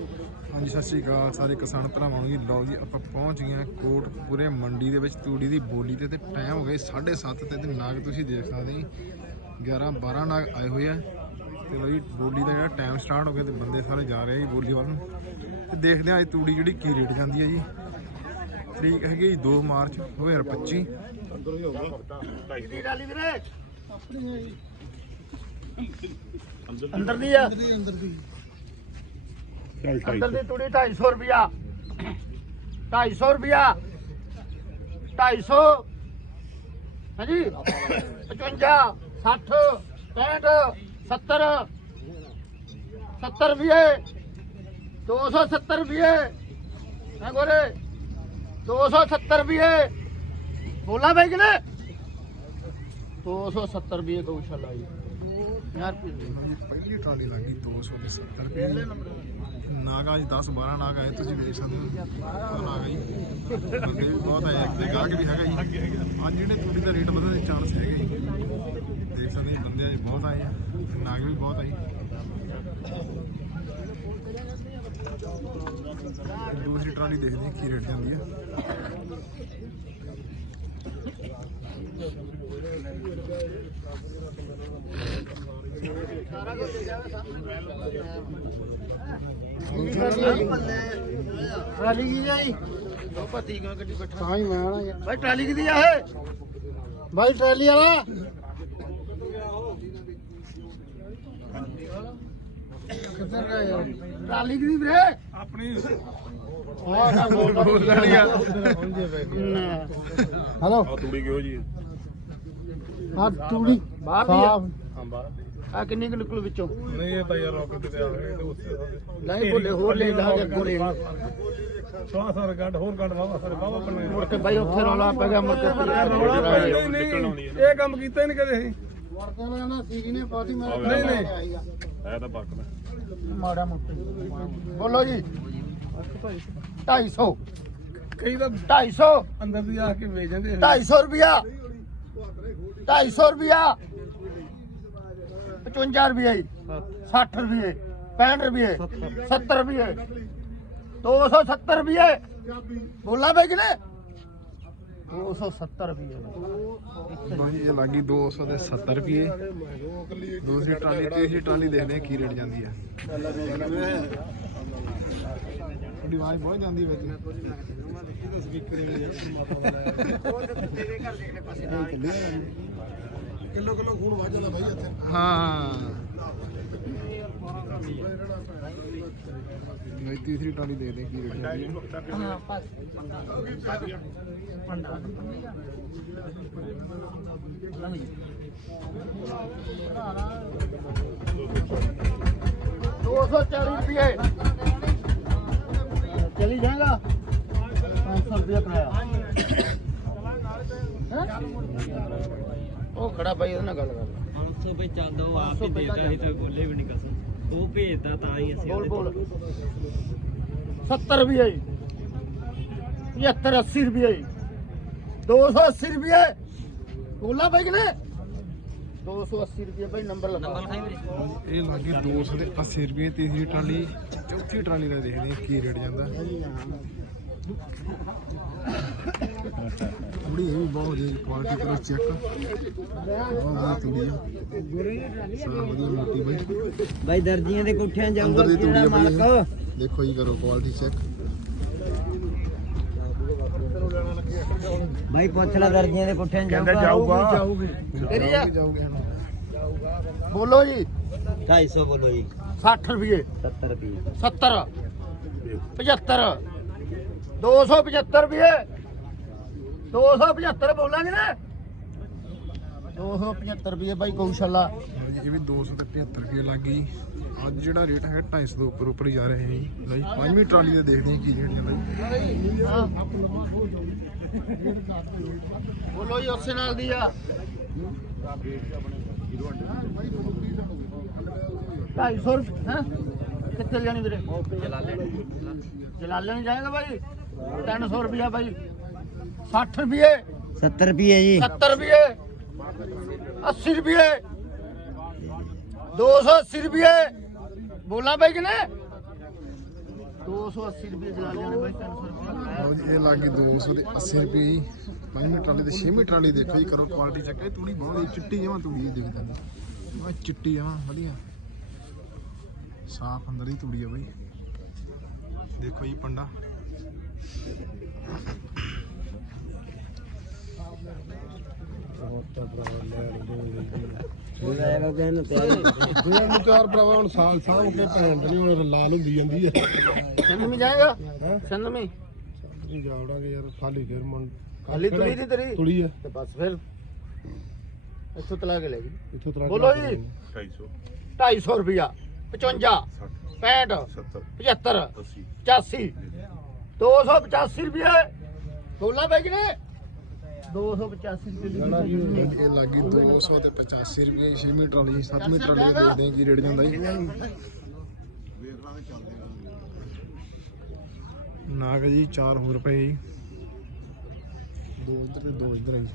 ਹਾਂਜੀ ਸਤਿ ਸ਼੍ਰੀ ਅਕਾਲ ਸਾਰੇ ਕਿਸਾਨ ਭਰਾਵਾਂ ਨੂੰ ਜੀ। ਲਓ ਜੀ ਆਪਾਂ ਪਹੁੰਚ ਗਏ ਹਾਂ ਕੋਟਪੂਰੇ ਮੰਡੀ ਦੇ ਵਿੱਚ। ਤੂੜੀ ਦੀ ਬੋਲੀ ਤੇ ਤੇ ਟਾਈਮ ਹੋ ਗਿਆ 7:30 ਤੇ ਤੇ ਨਾਗ ਤੁਸੀਂ ਦੇਖ ਸਕਦੇ ਜੀ। 11 12 ਨਾਗ ਆਏ ਹੋਏ ਆ। ਤੇ ਲਓ ਜੀ ਬੋਲੀ ਦਾ ਜਿਹੜਾ ਟਾਈਮ ਸਟਾਰਟ ਹੋ ਗਿਆ ਤੇ ਬੰਦੇ ਸਾਰੇ ਜਾ ਰਹੇ ਆ ਜੀ ਬੋਲੀ ਵੱਲ ਨੂੰ। ਤੇ ਦੇਖਦੇ ਆ ਅੱਜ ਤੂੜੀ ਜਿਹੜੀ ਕੀ ਰੇਟ ਜਾਂਦੀ ਹੈ ਜੀ। ਤਰੀਕ ਹੈਗੀ ਜੀ 2 ਮਾਰਚ 2025 ਡਾਲੀ ਵੀਰੇ ਅੰਦਰ ਦੀ ਆ। ਅੰਦਰ ਦੀ ਤੂੜੀ 250 ਰੁਪਿਆ 250 ਰੁਪਿਆ 250 ਹਾਂਜੀ। 55 60 65 70 70 ਰੁਪਏ। 270 ਰੁਪਏ। ਹੈ ਗੋਰੇ? 270 ਰੁਪਏ। ਬੋਲਾ ਭਾਈ ਕਿਨੇ 270 ਰੁਪਏ ਗਊਸ਼ਾਲਾ ਜੀ। ਯਾਰ ਹਾਂਜੀ ਪਹਿਲੀ ਟਰਾਲੀ ਲੱਗੀ 270 ਰੁਪਏ ਨਾਗਾ ਅੱਜ 10 12 ਨਾਗ ਆਏ, ਤੁਸੀਂ ਵੇਖ ਸਕਦੇ ਹੋ। ਆਹ ਨਾਗ ਆਈ ਬੰਦੇ ਵੀ ਬਹੁਤ ਆਏ ਤੇ ਗਾਹਕ ਵੀ ਹੈਗਾ ਜੀ। ਅੱਜ ਜਿਹੜੇ ਤੂੜੀ ਦਾ ਰੇਟ ਵਧਣ ਦੇ ਚਾਂਸ ਹੈਗੇ ਜੀ। ਦੇਖ ਸਕਦੇ ਜੀ, ਬੰਦੇ ਅੱਜ ਬਹੁਤ ਆਏ ਆ। ਨਾਗ ਵੀ ਬਹੁਤ ਆਏ। ਦੂਸਰੀ ਟਰਾਲੀ ਦੇਖਦੇ ਹਾਂ ਕੀ ਰੇਟ ਜਾਂਦੀ ਹੈ ਟਰਾਲੀ ਕੀ ਜਾਈ ਦੋ ਪਤੀ ਕਿਉਂ ਗੱਡੀ ਬੈਠਾ? ਤਾਂ ਹੀ ਮੈਂ ਆਣਾ ਯਾਰ। ਭਾਈ ਟਰਾਲੀ ਕਿਦੀ ਆ ਇਹ? ਭਾਈ ਟਰਾਲੀ ਵਾਲਾ? ਕਿੱਧਰ ਗਿਆ ਯਾਰ? ਟਰਾਲੀ ਕਿਦੀ ਵੀਰੇ? ਆਪਣੀ। ਆਹ ਨਾ ਬੋਲ ਬੋਲਣੀ ਆ। ਹਲੋ ਆ ਤੂੜੀ ਕਿਹੋ ਜੀ ਆ ਤੂੜੀ। ਬਾਹਰ ਦੀ ਆ। ਹਾਂ ਬਾਹਰ ਆ ਕਿੰਨੀ ਕੁ ਨਿਕਲੂ ਵਿੱਚੋਂ? ਨਹੀਂ ਇਹ ਤਾਂ ਯਾਰ ਰੌਕਟ ਤੇ ਆ ਗਏ ਤੇ ਉੱਥੇ ਨਹੀਂ ਬੋਲੇ ਹੋਰ ਲੈ ਲਾ ਕੇ ਕੋਲੇ ਸਵਾ ਸਾਰ ਗੱਡ ਹੋਰ ਗੱਡ ਵਾਵਾ ਸਾਰੇ ਵਾਵਾ ਬਣਨੇ ਮੁੜ ਕੇ ਬਾਈ ਉੱਥੇ ਰੌਲਾ ਪੈ ਗਿਆ ਮੁੜ ਕੇ ਨਹੀਂ ਨਹੀਂ ਇਹ ਕੰਮ ਕੀਤਾ ਹੀ ਨਹੀਂ ਕਦੇ ਅਸੀਂ। ਸੀਗੀ ਨੇ ਪਾਤੀ ਮੈਂ ਨਹੀਂ ਨਹੀਂ। ਇਹ ਤਾਂ ਪੱਕਦਾ ਮਾੜਾ ਮੋਟਾ ਬੋਲੋ ਜੀ। 250 ਕਈ ਤਾਂ 250 ਅੰਦਰ ਦੀ ਆ ਕੇ ਵੇਚ ਜਾਂਦੇ 250 ਰੁਪਿਆ 250 ਰੁਪਿਆ 55 ਰੁਪਏ 60 ਰੁਪਏ 65 ਰੁਪਏ 70 ਰੁਪਏ 270 ਰੁਪਏ। ਬੋਲਾ ਬਈ ਕਿਨੇ 270 ਰੁਪਏ। ਬਾਈ ਇਹ ਲੱਗੀ 270 ਰੁਪਏ। ਦੂਸਰੀ ਟਰਾਲੀ ਤੀਸਰੀ ਟਰਾਲੀ ਦੇਖਦੇ ਹਾਂ ਕੀ ਰੇਟ ਜਾਂਦੀ ਹੈ ਤੁਹਾਡੀ ਆਵਾਜ਼ ਬਹੁਤ ਜਾਂਦੀ ਵਿੱਚ ਕਿਲੋ ਕਿਲੋ ਖੂਨ ਵੱਜ ਜਾਂਦਾ ਬਾਈ ਇੱਥੇ। ਹਾਂ। ਨਹੀਂ ਤੀਸਰੀ ਟਾਲੀ ਦੇ ਦੇ ਕੀ ਰੇਟ ਹੈ ਹਾਂ ਬਸ। 15 ਦੋ ਸੌ ਚਾਲੀ ਰੁਪਏ। ਚਲੀ ਜਾਏਗਾ? 500 ਰੁਪਏ ਕਰਾਇਆ। ਹੈ? ਖੜਾ ਬਾਈ ਉਹਦੇ ਨਾਲ ਗੱਲ ਕਰ 500 ਰੁਪਏ ਚੱਲਦਾ ਉਹ ਆਪ ਹੀ ਦੇਦਾ ਸੀ ਤੇ ਬੋਲੇ ਵੀ ਨਹੀਂ ਕਸਮ। ਉਹ ਭੇਜਦਾ ਤਾਂ ਹੀ ਅਸੀਂ ਬੋਲ ਉਹਦੇ ਬੋਲ। 70 ਰੁਪਏ। 75 80 ਰੁਪਏ। 280 ਰੁਪਏ। ਬੋਲਾ ਬਾਈ ਕਿਨੇ 280 ਰੁਪਏ ਬਾਈ ਨੰਬਰ ਲਗਾ ਨੰਬਰ ਖਾਈ ਵੀਰੇ। ਇਹ ਲੱਗੀ 280 ਰੁਪਏ ਤੀਸਰੀ ਟਰਾਲੀ ਚੌਥੀ ਟਰਾਲੀ ਦਾ ਦੇਖਦੇ ਹਾਂ ਕੀ ਰੇਟ ਜਾਂਦਾ। ਥੋੜੀ ਇਹ ਵੀ ਬਹੁਤ ਜੀ ਕੁਆਲਿਟੀ ਕਰੋ ਚੈੱਕ ਬਹੁਤ ਵਧੀਆ ਤੂੜੀ ਆ। ਸਾਰਾ ਵਧੀਆ ਮੋਟੀ ਬਾਈ। ਬਾਈ ਦਰਜੀਆਂ ਦੇ ਕੋਠਿਆਂ ਅੰਦਰ ਦੀ ਤੂੜੀ ਆ ਬਾਈ ਇਹ। ਦੇਖੋ ਜੀ ਕਰੋ ਕੁਆਲਿਟੀ ਚੈੱਕ ਬਾਈ ਪੁੱਛ ਲੈ ਦਰਜੀਆਂ ਦੇ ਕੋਠਿਆਂ ਕਹਿੰਦਾ ਜਾਊਗਾ। ਜਾਊਗੀ ਤੇਰੀ ਆ? ਜਾਓਗੇ ਹਣ ਬੋਲੋ ਜੀ। 250 ਬੋਲੋ ਜੀ। 60 ਰੁਪਏ। 70 ਰੁਪਏ। 70 75 275 ਰੁਪਏ। 275 ਬੋਲਾਂਗੇ ਨਾ। 275 ਰੁਪਏ ਬਾਈ ਗਊਸ਼ਾਲਾ ਇਹ ਵੀ 273 ਰੁਪਏ ਲੱਗ ਗਈ। ਅੱਜ ਜਿਹੜਾ ਰੇਟ ਹੈ 250 ਦੇ ਉੱਪਰ ਉੱਪਰ ਜਾ ਰਹੇ ਹੈ ਲਈ ਪੰਜਵੀਂ ਟਰਾਲੀ ਦੇ ਦੇਖਦੇ ਹਾਂ ਕੀ ਰੇਟ ਹਾਂ। ਬੋਲੋ ਜੀ ਉਸੇ ਨਾਲ ਦੀ ਆ। 250 ਰੁਪਏ ਹਾਂ? ਕਿੱਥੇ ਜਾਣੀ ਵੀਰੇ? ਜਲਾਲੇ ਨਹੀਂ ਜਾਏਗਾ ਬਾਈ। 300 ਰੁਪਿਆ ਬਾਈ। 60 ਰੁਪਏ 70 ਰੁਪਏ ਜੀ। 70 ਰੁਪਏ 80 ਰੁਪਏ 280 ਰੁਪਏ ਬੋਲਾ ਬਾਈ ਕਿਨੇ? 280 ਰੁਪਏ ਜਲਾ ਲੈਣੇ ਬਾਈ 300 ਰੁਪਏ ਲਓ ਜੀ ਇਹ ਲੱਗ ਗਈ 200 ਤੇ 80 ਰੁਪਏ ਜੀ ਪੰਜਵੀਂ ਟਰਾਲੀ ਤੇ ਛੇਵੀਂ ਟਰਾਲੀ ਦੇਖੋ ਜੀ ਕਰੋ ਕੁਆਲਿਟੀ ਚੈੱਕ ਇਹ ਤੂੜੀ ਬਹੁਤ ਚਿੱਟੀ ਜਮਾ ਤੂੜੀ ਇਹ ਦਿਖਦਾ ਆ ਚਿੱਟੀ ਜਮਾ ਵਧੀਆ। ਸਾਫ਼ ਅੰਦਰ ਹੀ ਤੂੜੀ ਆ ਬਈ। ਦੇਖੋ ਜੀ ਪੰਡਾ। ਦੁਨੀਆ ਨੂੰ ਚਾਰ ਭਰਾਵਾ ਹੁਣ ਸਾਲ ਸਾਲ ਕੇ ਭੈਣ ਨਹੀਂ ਹੁਣ ਲਾਲ ਹੁੰਦੀ ਜਾਂਦੀ ਹੈ ਸੰਨਮੀ ਜਾਏਗਾ? ਸੰਨਮੀ ਨਹੀਂ ਜਾਵੜਾਂਗੇ ਯਾਰ ਖਾਲੀ ਫਿਰ ਮਨ ਖਾਲੀ ਤੁਲੀ ਦੀ ਤੇਰੀ? ਤੁਲੀ ਹੈ ਤੇ ਬਸ ਫਿਰ। ਇੱਥੋਂ ਤਲਾ ਕੇ ਲੈ ਗਈ ਇੱਥੋਂ ਤਰਾ ਬੋਲੋ ਜੀ। 250 ਰੁਪਿਆ 55 65 75 85 285 ਰੁਪਏ। ਢੋਲਾ ਵੇਚ ਨੇ? 285 ਰੁਪਏ ਇਹ ਲੱਗੀ 200 ਤੇ 85 ਰੁਪਏ 6ਵੀਂ ਟਰਾਲੀ 7ਵੀਂ ਟਰਾਲੀ ਦੇ ਦੇ ਕੀ ਰੇਟ ਜਾਂਦਾ ਜੀ। ਨਾਗ ਜੀ 4 ਰੁਪਏ ਜੀ। ਦੋ ਉਧਰ ਤੇ ਦੋ ਇਧਰ ਜੀ।